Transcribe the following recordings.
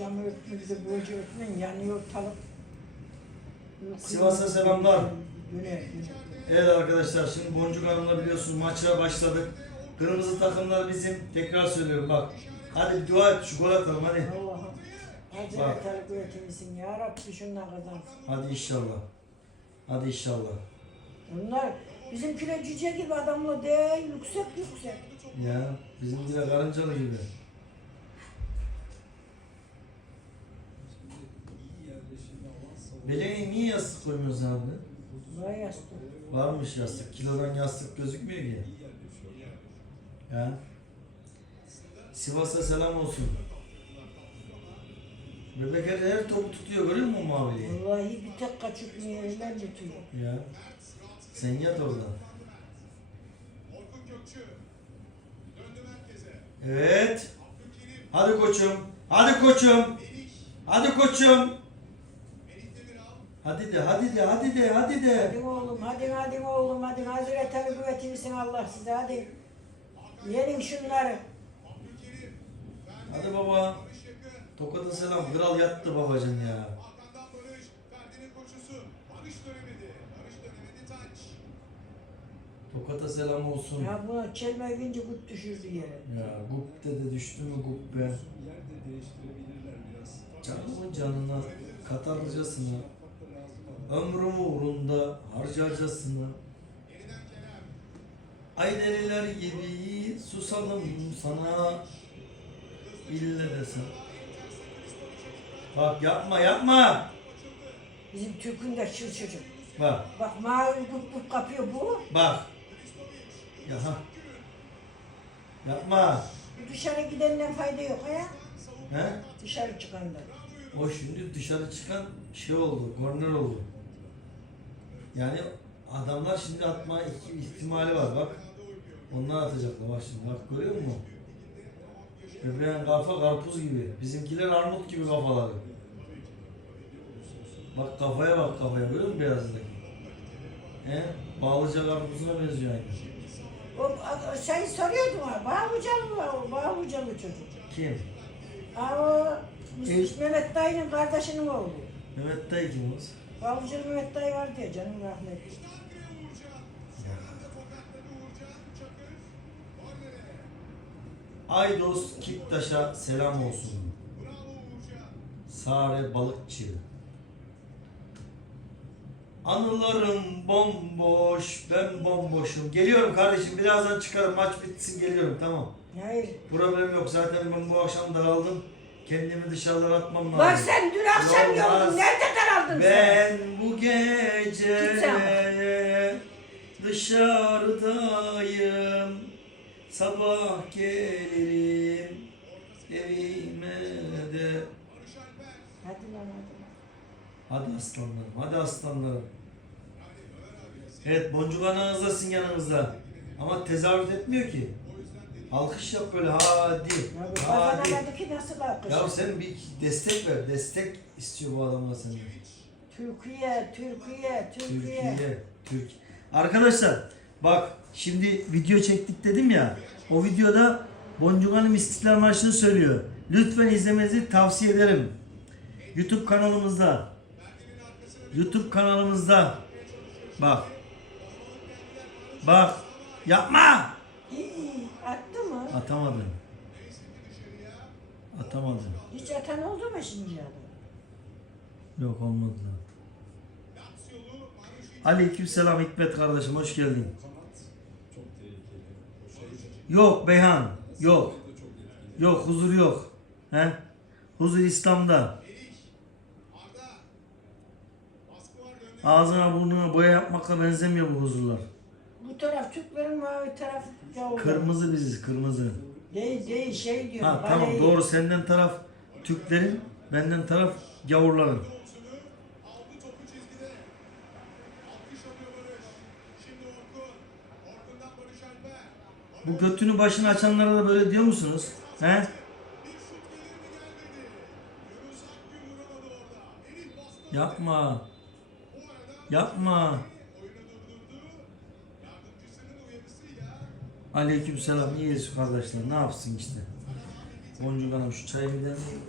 camı örtme, bir de boyacı örtmeyin, yanıyor ortalık. Sivas'a selamlar. Evet arkadaşlar şimdi Boncuk Hanım'la biliyorsunuz maça başladık. Kırmızı takımlar bizim. Tekrar söylüyorum bak. Hadi bir dua et şu gol atalım hadi. Allah'ım. Hazreti Ali kuvvetimisin ya Rabbi şundan kazansın. Hadi inşallah. Hadi inşallah. Onlar bizimkiler cüce gibi adamla değil, yüksek yüksek. Ya bizimkiler karıncalı gibi. Beleğe niye yastık koymuyorsun abi? Vay yastık. Varmış yastık. Kilodan yastık gözükmüyor ki. Ya. Sivas'a selam olsun. Bebek her, her topu tutuyor görüyor musun maviliği? Vallahi bir tek kaçırtmıyor, eller tutuyor. Ya. Sen yat orada. Evet. Hadi koçum. Hadi koçum. Hadi koçum. Hadi de, hadi de, hadi de, hadi de. Hadi oğlum, hadi hadi oğlum, hadi Hazreti Ali kuvvetimisin Allah size hadi. Yenin şunları. Hadi baba. Tokat'a selam. Kral yattı babacın ya. Hakan'dan Barış, Ferdi'nin koşusu. Barış dönemedi. Barış dönemedi taç. Tokat'a selam olsun. Ya bu kelime vinci kut düşürdü yere. Ya Gupte de düştü mü Guppe? Yer de değiştirebilirler biraz. Canımın canına katarcasına. Farklı lazım ama. Ömrüm uğrunda harcarcasına. Ay deliler gibi susalım sana. İlle desem. Bak yapma yapma. Bizim Türk'ün de çıl çocuk. Bak Bak mavi kut kut kapıyor bu. bak. Ya ha. Yapma. Dışarı gidenden fayda yok ya. He? Dışarı çıkandan. O şimdi dışarı çıkan şey oldu, korner oldu. Yani adamlar şimdi atma ihtimali var bak. Onlar atacaklar bak şimdi bak görüyor musun? Bebeğin kafa karpuz gibi. Bizimkiler armut gibi kafaları. Bak kafaya bak kafaya görüyor musun beyazındaki? He? Bağlıca karpuzuna benziyor aynı. O, o sen soruyordun ha. Bağlıcalı mı o? Bağlıcalı çocuk. Kim? Ha o? Mehmet dayının kardeşinin oğlu. Mehmet dayı kim o? Bağlıcalı Mehmet dayı vardı ya canım rahmetli. Aydos Kiptaş'a selam olsun. Sare Balıkçı. Anılarım bomboş, ben bomboşum. Geliyorum kardeşim, birazdan çıkarım, maç bitsin geliyorum, tamam. Hayır. Problem yok, zaten ben bu akşam daraldım. Kendimi dışarılara atmam lazım. Bak sen dün akşam yoldun. Nerede daraldın sen? Ben bu gece dışarıdayım. Sabah gelirim evime de. Hadi lan hadi. Hadi aslanlarım, hadi aslanlarım. Evet, Boncuk ananız da sizin yanınızda. Ama tezahürat etmiyor ki. Alkış yap böyle hadi. Hadi. nasıl alkış? Ya sen bir destek ver. Destek istiyor bu adamlar senden. Türkiye, Türkiye, Türkiye. Türkiye, Türk. Arkadaşlar bak şimdi video çektik dedim ya. O videoda Boncuk Hanım İstiklal Marşı'nı söylüyor. Lütfen izlemenizi tavsiye ederim. YouTube kanalımızda. YouTube kanalımızda. Bak. Bak. Yapma. İyi, iyi. Attı mı? Atamadım. Atamadım. Hiç atan oldu mu şimdi ya? Yok olmadı. Aleyküm selam Hikmet kardeşim hoş geldin. Yok Beyhan yok. Yok huzur yok. He? Huzur İslam'da. Ağzına burnuna boya yapmakla benzemiyor bu huzurlar. Taraf Türklerin mavi taraf gavurlar. Kırmızı biziz kırmızı. Değil değil şey diyor. Ha tamam baleyi. doğru senden taraf Türklerin benden taraf gavurların. Bu götünü başını açanlara da böyle diyor musunuz? He? Bir şut Aleyküm selam. İyiyiz kardeşler. Ne yapsın işte. Boncuk Hanım şu çayı bir demleyin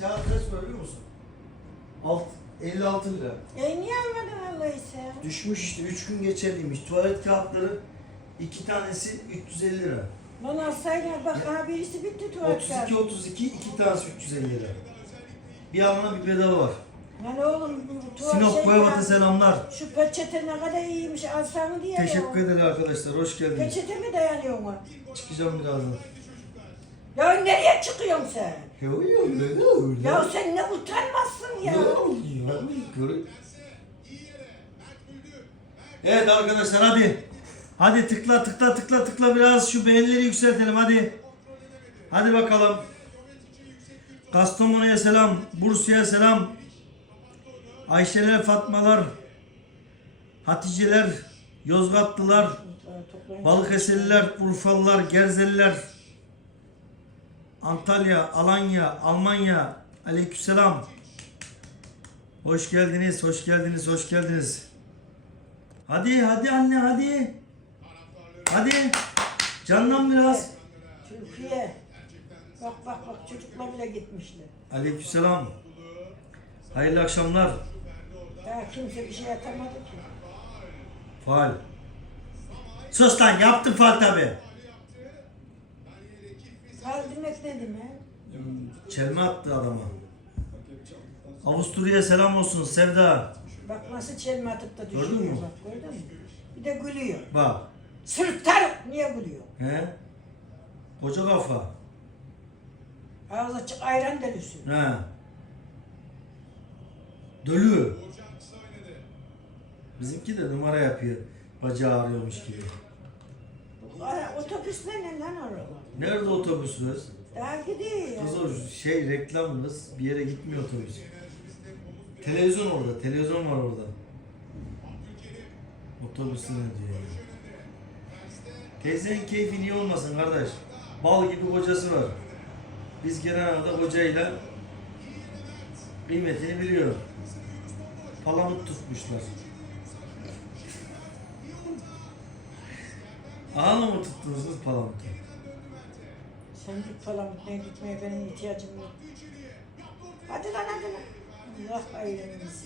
Kağıt kaç para biliyor musun? Alt, 56 lira. E niye almadın Allah'ı? Düşmüş işte 3 gün geçerliymiş. Tuvalet kağıtları iki tanesi 350 lira. Bana alsaydın bak ha birisi bitti tuvalet 32 kağıdı. 32 iki tanesi 350 lira. Bir alana bir bedava var. Lan oğlum bu tuvalet Sinop Boyabat'a ya, selamlar. Şu peçete ne kadar iyiymiş alsam diye Teşekkür ederim arkadaşlar. Hoş geldiniz. Peçete mi dayanıyor mu? Çıkacağım birazdan. Ya nereye çıkıyorsun sen? Ya öyle ne öyle? Ya sen ne utanmazsın ya. Ne oluyor? Görü- Evet arkadaşlar hadi. Hadi tıkla tıkla tıkla tıkla biraz şu beğenileri yükseltelim hadi. Hadi bakalım. Kastamonu'ya selam, Bursa'ya selam. Ayşeler, Fatmalar, Haticeler, Yozgatlılar. Balıkesirliler, Urfalılar, Gerzeliler, Antalya, Alanya, Almanya, Aleykümselam. Hoş geldiniz, hoş geldiniz, hoş geldiniz. Hadi, hadi anne, hadi. Hadi. Canlan biraz. Türkiye. Bak bak bak çocuklar bile gitmişler. Aleykümselam. Hayırlı akşamlar. Ya kimse bir şey atamadı ki. Faal. Sus lan, yaptın faal tabi. Hal demek ne demek? Çelme attı adama. Avusturya'ya selam olsun Sevda. Bak nasıl çelme atıp da Gördün düşüyor mü? bak gördün mü? Bir de gülüyor. Bak. Sırtlar niye gülüyor? He? Koca kafa. Ağız açık ayran delisi. He. Dölü. Bizimki de numara yapıyor. Bacağı ağrıyormuş gibi. Otobüsle ne lan oralar? Nerede otobüsümüz? Daha gidiyor ya. Kız o şey reklamımız. Bir yere gitmiyor otobüs. Televizyon orada. Televizyon var orada. Otobüsü ne diyor? Teyzenin keyfi niye olmasın kardeş? Bal gibi kocası var. Biz genelde kocayla kıymetini biliyor. Palamut tutmuşlar. Ağla mı tuttunuz kız palamutu? Sen git falan gitmeye gitmeye benim ihtiyacım yok. Hadi lan hadi lan. Allah ayranınız.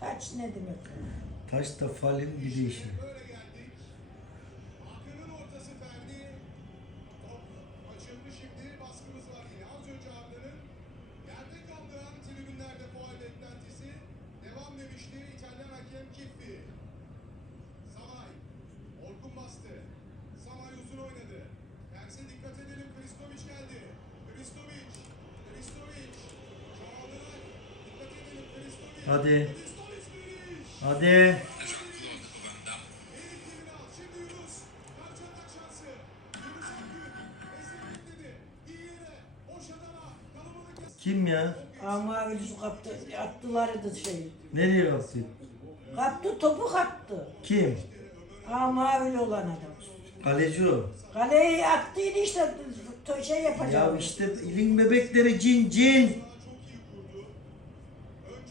Taç ne demek? Taş da falin bir değişi. Yaz- Kim ya? Ama öyle kaptı. Attılar da şey. Nereye kalktı? Kaptı topu kaptı. Kim? Ama öyle olan adam. Kaleci o. Kaleyi attıydı işte şey Ya yapacağım. işte ilin bebekleri cin cin.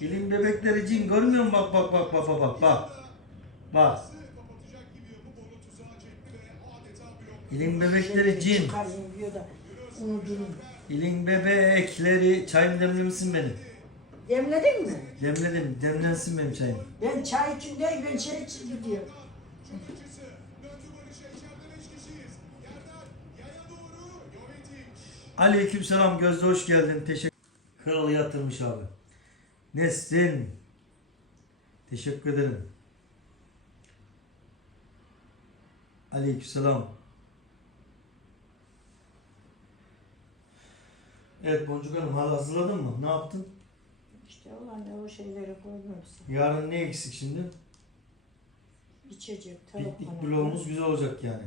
İlin bebekleri cin görmüyor musun? Bak bak bak bak bak bak bak. İlin bebekleri cin. Da unutun. İlin bebekleri. Çayım demlemişsin benim. Demledin mi? Demledim. Demlensin benim çayım. Ben çay için değil ben şey için gidiyorum. Aleyküm selam Gözde hoş geldin. Teşekkür Kralı yatırmış abi. Nesrin. Teşekkür ederim. Aleyküm selam. Evet Boncuk Hanım hala hazırladın mı? Ne yaptın? İşte olan da o şeyleri koymamışsın. Yarın ne eksik şimdi? İçecek, tavuk Piknik falan. bloğumuz güzel olacak yani.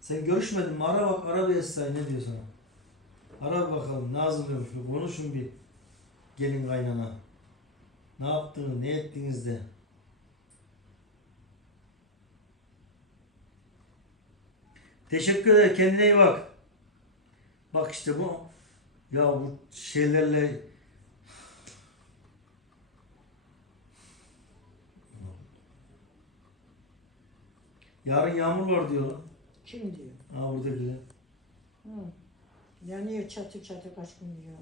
Sen görüşmedin mi? Ara bak, ara bir Esra'yı ne diyor sana? Ara bir bakalım ne hazırlıyormuş bir konuşun bir gelin kaynana. Ne yaptınız, ne ettiniz de. Teşekkür ederim, kendine iyi bak. Bak işte bu, ya bu şeylerle Yarın yağmur var diyor lan. Kim diyor? Ha buradakiler. Hı. Yanıyor çatı çatı kaç gün diyor.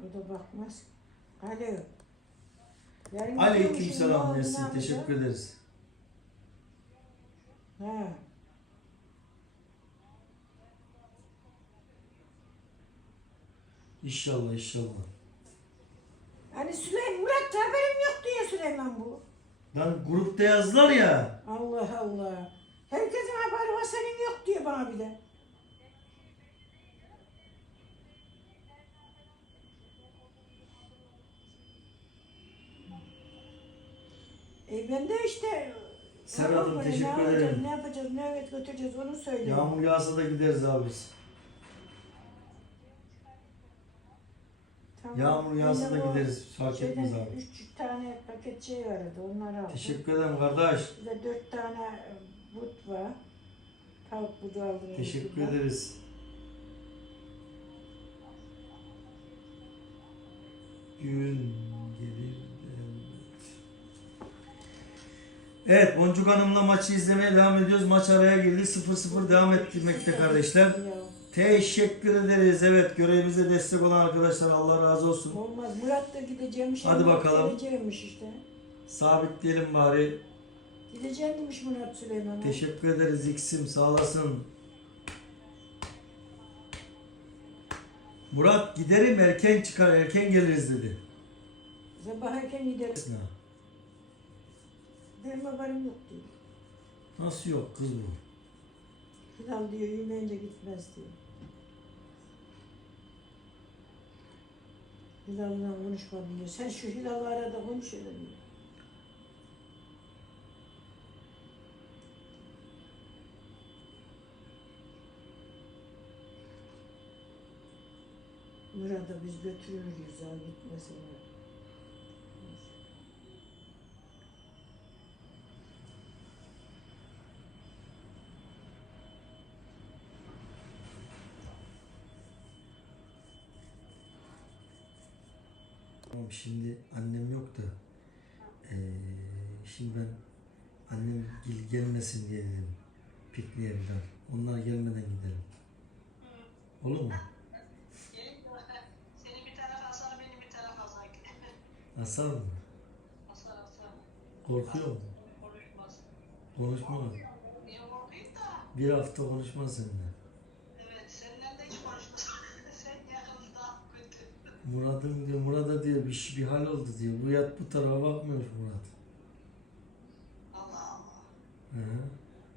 O da bakmaz. Alo. Yarın Aleyküm selam Nesin. Teşekkür ederiz. Ha. İnşallah inşallah. Hani Süleyman Murat haberim yok diyor Süleyman bu. Lan grupta yazdılar ya. Allah Allah. Herkesin haberi var senin yok diyor bana bir de. E ben de işte Serhat'ım, Aman, teşekkür ne yapacağız, ederim. Ne yapacağız, nereye götüreceğiz onu söyle. Yağmur yağsa da gideriz abi biz. Tamam. Yağmur yağsa Benim da o gideriz. Fark şeyden etmez abi. Üç tane paket şey vardı onları aldım. Teşekkür ederim kardeş. Bir de dört tane e, but var. Tavuk budu aldım. Teşekkür yanımda. ederiz. Gün gelir Evet Boncuk Hanım'la maçı izlemeye devam ediyoruz. Maç araya girdi. 0-0 devam ettirmekte kardeşler. Teşekkür ederiz. Evet görevimize destek olan arkadaşlar Allah razı olsun. Olmaz. Murat da gideceğimiş. Hadi bakalım. Gideceğimiş işte. Sabitleyelim bari. Gideceğimmiş Murat Süleyman'a. Teşekkür ederiz X'im sağ olasın. Murat giderim erken çıkar erken geliriz dedi. Sabah erken gideriz. Benim haberim yok diyor. Nasıl yok kız bu? Hilal diyor yürümeyince gitmez diyor. Hilal'la konuşmadım diyor. Sen şu Hilal'ı arada konuş öyle diyor. Murat'ı biz götürürüz ya gitmesin. Şimdi annem yok da eee, şimdi ben annem gel- gelmesin diye dedim pikniğe daha. Onlar gelmeden gidelim. Olur mu? Senin bir taraf Hasan, benim bir taraf Hasan. Hasan mı? Hasan Hasan. Korkuyor mu? Konuşmaz. Konuşmaz. Niye korkayım da? Bir hafta konuşmaz seninle. Evet, seninle de hiç konuşmaz. Sen yakında kötü. Murat'ın diyor, Murat'a diyor bir, bir hal oldu diyor. Bu yat bu tarafa bakmıyor Murat. Allah Allah. Hı -hı.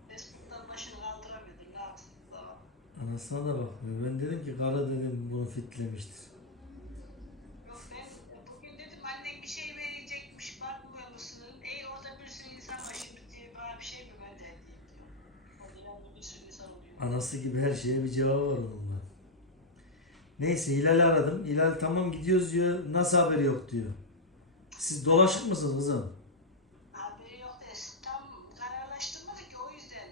Facebook'tan başını kaldıramadın. Ne yapsın? Tamam. Anasına da bakmıyor. Ben dedim ki kara dedim bunu fitlemiştir. Yok ben bugün dedim annen bir şey verecekmiş bakmıyor musun? Ey orada bir sürü insan var şimdi diye bana bir şey mi gönderdi diyor. Orada yanında bir sürü insan oluyor. Anası gibi her şeye bir cevabı var onun. Neyse Hilal'i aradım. Hilal tamam gidiyoruz diyor. Nasıl haberi yok diyor. Siz dolaşık mısınız kızım? Haberi yok da tam kararlaştırmadık ki o yüzden.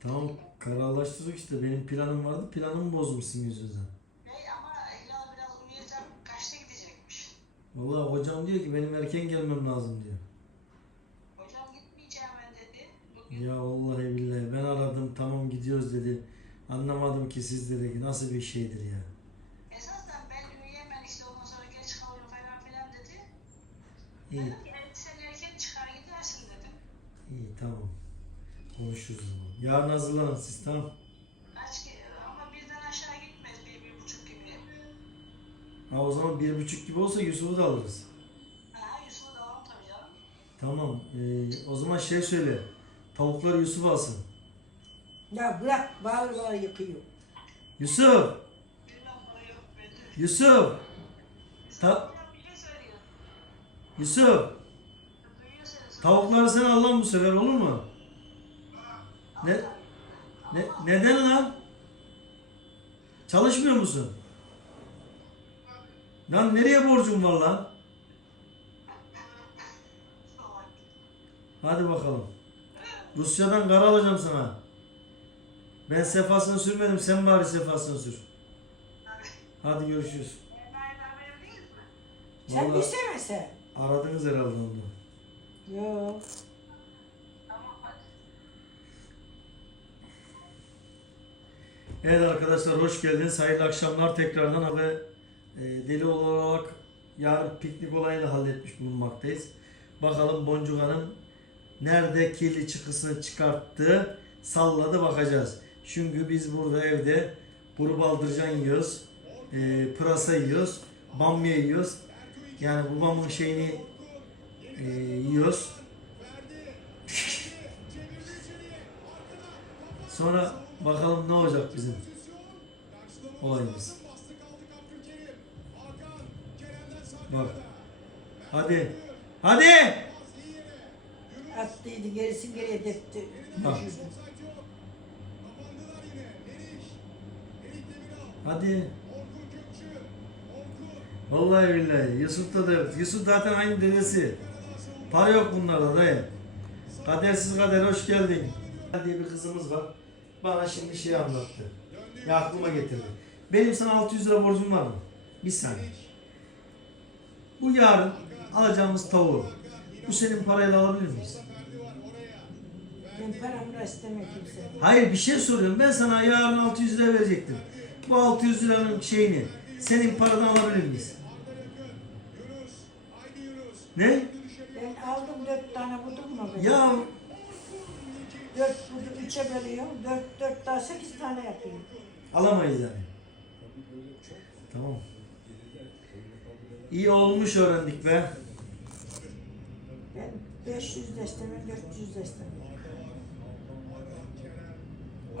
Tamam kararlaştırdık işte. Benim planım vardı. Planımı bozmuşsun yüzünden. Hey ama Hilal biraz uyuyacak. Kaçta gidecekmiş? Vallahi hocam diyor ki benim erken gelmem lazım diyor. Hocam gitmeyeceğim ben dedi. Bugün Ya vallahi billahi ben aradım tamam gidiyoruz dedi. Anlamadım ki siz dedi ki nasıl bir şeydir ya. esasen ben uyuyamam işte ondan sonra geç kalıyorum falan filan dedi. İyi, Dedim ki "Evet, sen erken çıkar gidersin dedim. iyi tamam. Konuşuruz o zaman. Yarın hazırlanın siz tamam. Kaç ki ama birden aşağı gitmez bir, bir buçuk gibi. Ha o zaman bir buçuk gibi olsa Yusuf'u da alırız. Ha Yusuf'u da alalım tabii canım. Tamam. ee, o zaman şey söyle. Tavukları Yusuf alsın. Ya bırak bağır bağır yıkıyor. Yusuf! Yusuf! Ta-. Yusuf! Tavukları sen al lan bu sefer olur mu? Ne, ne neden lan? Çalışmıyor musun? Lan nereye borcun var lan? Hadi bakalım. Rusya'dan kara alacağım sana. Ben sefasını sürmedim sen bari sefasını sür. Hadi görüşürüz. Sen Vallahi sen. aradınız herhalde onu. Yok. Evet arkadaşlar hoş geldiniz. Hayırlı akşamlar tekrardan ve e, deli olarak yarın piknik olayını halletmiş bulunmaktayız. Bakalım Boncuk Hanım nerede kirli çıkısını çıkarttı, salladı bakacağız. Çünkü biz burada evde kuru baldırcan yiyoruz, e, pırasa yiyoruz, bamya yiyoruz. Yani babamın şeyini e, yiyoruz. Sonra bakalım ne olacak bizim olayımız. Bak. Hadi. Hadi. Attıydı gerisi geriye depti. Bak. Hadi. Vallahi billahi. Yusuf'ta da yok. Yusuf zaten aynı dedesi. Para yok bunlarda dayı. Kadersiz kader hoş geldin. diye bir kızımız var. Bana şimdi şey anlattı. Ya aklıma getirdi. Benim sana 600 lira borcum var mı? Bir saniye. Bu yarın alacağımız tavuğu. Bu senin parayla alabilir miyiz? Ben paramı istemiyor kimse. Hayır bir şey soruyorum. Ben sana yarın 600 lira verecektim. Bu 600 liranın şeyini senin paradan alabilir miyiz? Ne? Ben aldım dört tane budum mu? ben? Ya Dört budu üçe bölüyorum. Dört, dört daha sekiz tane yapıyorum. alamayız yani. Tamam. İyi olmuş öğrendik be. Ben 500 de istemiyorum, 400 de istemiyorum.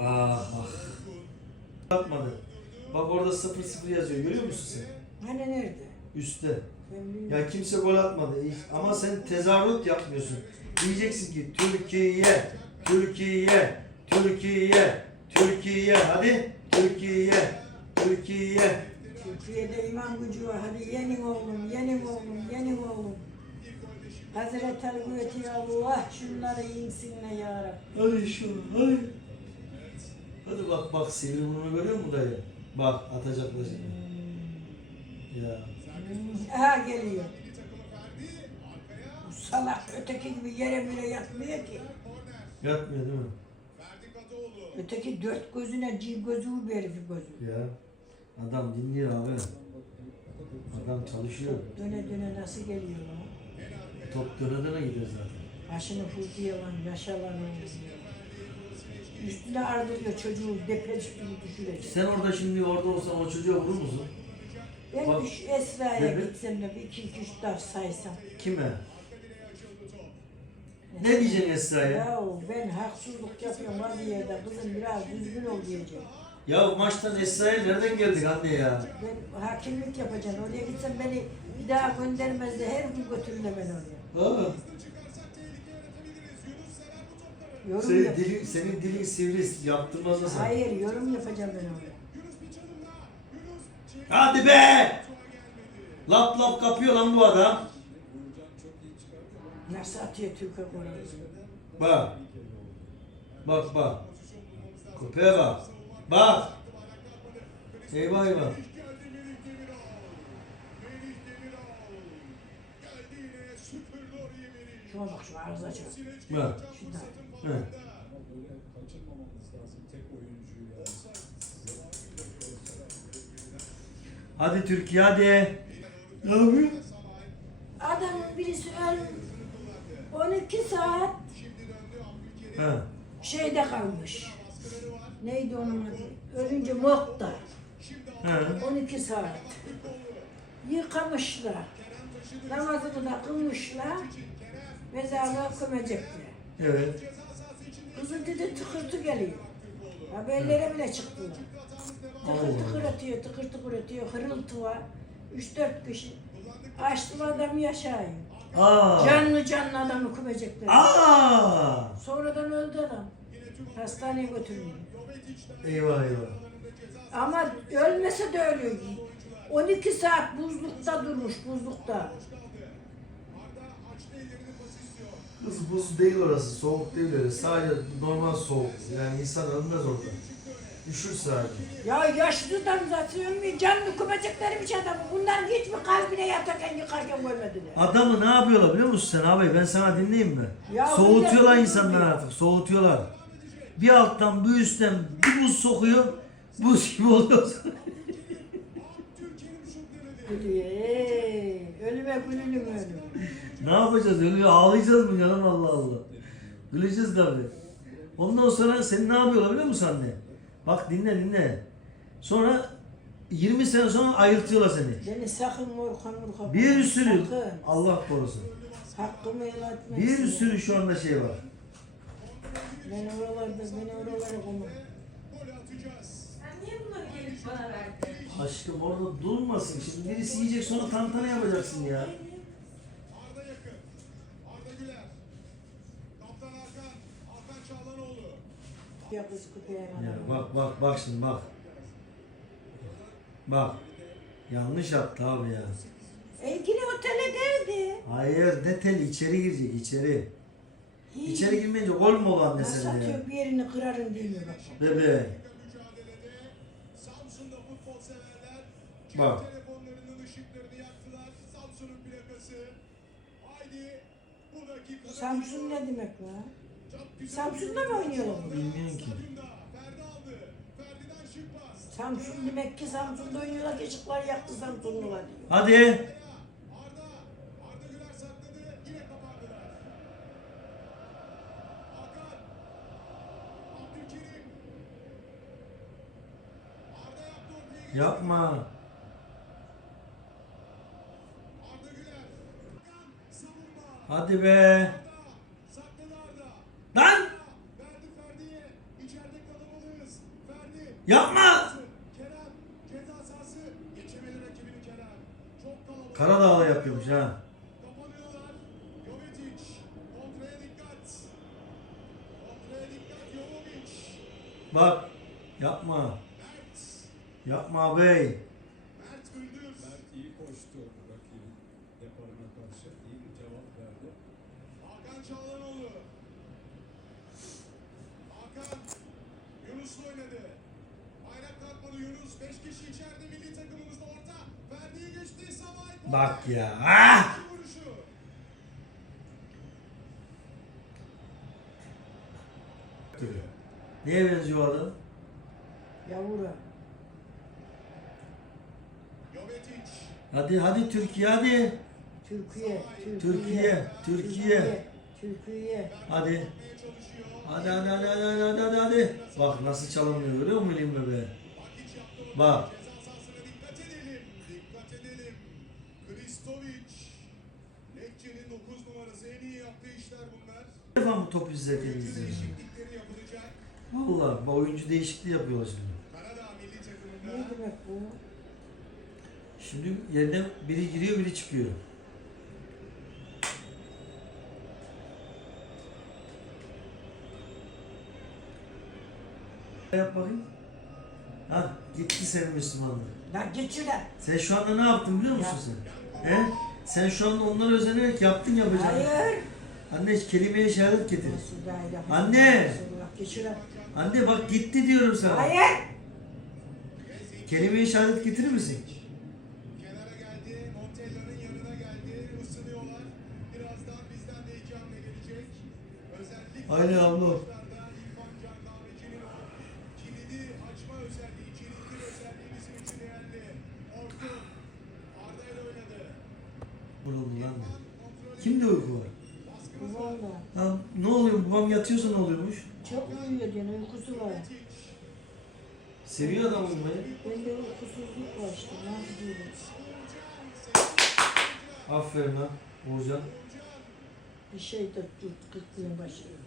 Ah ah. Atmadı. Bak orada 0-0 yazıyor. Görüyor musun sen? Hani nerede? Üstte. Ya kimse gol atmadı. Ama sen tezahürat yapmıyorsun. Diyeceksin ki Türkiye, Türkiye, Türkiye, Türkiye. Hadi Türkiye, Türkiye. Türkiye'de iman gücü var. Hadi yenin oğlum, yenin oğlum, yenin oğlum. Hazreti Ali kuvveti Allah şunları yinsinle ya Rabbi. Hadi şu, hadi. Hadi bak bak sivri burnunu görüyor musun dayı? Bak atacaklar şimdi. Ya. Aha geliyor. Bu salak öteki gibi yere bile yatmıyor ki. Yatmıyor değil mi? Öteki dört gözüne cin gözü bir herifi gözü. Ya. Adam dinliyor abi. Adam çalışıyor. Döne döne nasıl geliyor lan? Top döne döne gidiyor zaten. Başını fırtıyor lan, yaşalan Üstüne ardılıyor çocuğu depreş gibi düşürecek. Sen orada şimdi orada olsan o çocuğa vurur musun? Ben Bak- üç Esra'ya gitsem de bir iki iki üç ders saysam. Kime? Ne diyeceksin Esra'ya? Ya ben haksızlık yapıyorum hadi yerde kızım biraz düzgün ol diyeceğim. Ya maçtan Esra'ya nereden geldik anne ya? Ben hakimlik yapacağım. Oraya gitsem beni bir daha göndermez de her gün götürürler beni oraya. Aa, Yorum senin, yap. dilin, senin dilin sivri yaptırmaz mısın? Hayır yorum yapacağım ben oraya. Hadi be! Lap lap kapıyor lan bu adam. Nasıl atıyor Türkiye golü? Bak. Bak bak. Köpeğe bak. Bak. Eyvah eyvah. Şuna bak şu ağzı açıyor. Bak. He. Hadi Türkiye hadi. Ne yapıyor? Adamın birisi öl 12 saat He. şeyde kalmış. Neydi onun adı? Ölünce Mok'ta. He. 12 saat. Yıkamışlar. Namazını da kılmışlar. Mezarlığa gömecekler. Evet. Kızı dedi tıkırtı geliyor. Haberlere bile çıktılar. Tıkır tıkır atıyor, tıkır tıkır atıyor, hırıltı var. Üç dört kişi. Açtılar adamı yaşayın. Aa. Canlı canlı adamı kumecekler. Aa. Sonradan öldü adam. Hastaneye götürüldü. Eyvah eyvah. Ama ölmese de ölüyor. 12 saat buzlukta durmuş, buzlukta. Kız buz değil orası, soğuk değil öyle. Sadece normal soğuk. Yani insan ölmez orada. Üşür sadece. Ya yaşlıdan zaten ölmüyor. Canlı kumacıkları bir şey adamı. Bunların hiçbir kalbine yatarken yıkarken görmediler. Adamı ne yapıyorlar biliyor musun sen abi? Ben sana dinleyeyim mi? Ya soğutuyorlar millet insanları artık. Soğutuyorlar. Bir alttan bir üstten bir buz sokuyor. Buz gibi oluyor. Gülüyor. Ey, ölüme gülünüm ölüm. Ne yapacağız? Ölüyor ağlayacağız mı canım Allah Allah. Güleceğiz tabii. Ondan sonra sen ne yapıyorlar biliyor musun anne? Bak dinle dinle. Sonra 20 sene sonra ayırtıyorlar seni. Beni sakın morka morka. Bir sürü Sakın. Allah korusun. Hakkımı helal etmesin. Bir sürü şu anda şey var. Ben oralarda, beni oralara koyma. Gol atacağız. Sen niye bunları gelip bana verdin? Aşkım orada durmasın. Şimdi birisi yiyecek sonra tantana yapacaksın ya. Ya bak bak bak şimdi bak. Bak. Yanlış attı abi ya. E yine otele derdi. Hayır ne teli içeri girecek içeri. İçeri girmeyince gol mü olan Nasıl mesela ya? atıyor bir yerini kırarım mi bak. Bebe. Mücadelede Samsun'da futbol severler. Cep Bak. telefonlarının ışıklarını yaktılar. Samsun'un plakası. Haydi bu dakikada. Samsun ne demek lan? Samsun'da mı bunu? Bilmiyorum ki. Samsun demek ki Samsun'da oynuyorlar, ışıklar yaktı Samsunlular diyor. Hadi. Arda. Arda Güler kalabalık. Karadağlı yapıyormuş ha. Bak. Yapma. Yapma bey. Bak ya. Ah. Neye benziyor adam? Yavura. Hadi hadi Türkiye hadi. Türkiye, Türkiye, Türkiye. Türkiye. Hadi. Hadi hadi hadi hadi hadi hadi hadi. Bak nasıl çalınıyor görüyor musun Lim be? Bak. Bunlar. Bir defa mı top izlerken izliyorum? Değişiklikleri yapılacak. Valla bu oyuncu değişikliği yapıyorlar şimdi. Ne demek bu? Şimdi yerden biri giriyor biri çıkıyor. Yap bakayım. Ha gitti senin Müslümanlık. Lan git şuradan. Sen şu anda ne yaptın biliyor musun sen? He? Sen şu anda onlara özenerek yaptın yapacağını. Hayır. Anne kelimeye şehadet getir. Anne! Anne bak gitti diyorum sana. Hayır. Kelimeye şehadet getirir misin? kenara geldi. Montella'nın yanına geldi. Isınıyorlar. Birazdan bizden de iki hamle gelecek. Özellikle Aynen abla. Buralı lan. Kimde uyku var? Bu valla. Ha, ne oluyor? Babam yatıyorsa ne oluyormuş? Çok uyuyor diyor, uykusu var. Seviyor adam uyumayı. Bende uykusuzluk var işte, ne yapayım? Aferin lan Uğurcan. Bir şey de tut, tutmaya başlıyor.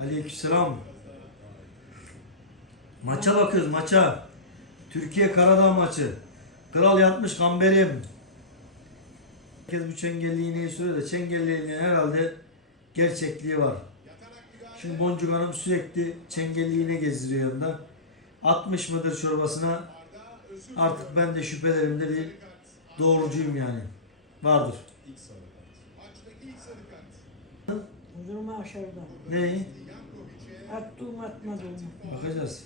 Aleykümselam. Maça bakıyoruz maça. Türkiye Karadağ maçı. Kral yatmış kamberim. Herkes bu çengelli iğneyi söylüyor da çengelli iğnenin herhalde gerçekliği var. Şimdi Boncuk Hanım sürekli çengelli iğne gezdiriyor yanında. 60 mıdır çorbasına artık ben de şüphelerimde bir doğrucuyum yani. Vardır. Durma aşağıda. Neyi? Attığım atmadım. Bakacağız.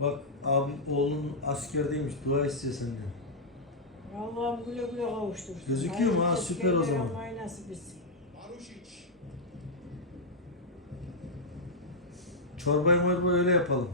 Bak abim oğlun askerdeymiş. Dua istiyor senden. Allah'ım güle güle kavuştursun. Gözüküyor mu? Ha, Hayırlı süper o zaman. almayı nasip etsin. Çorbayı morbayı öyle yapalım.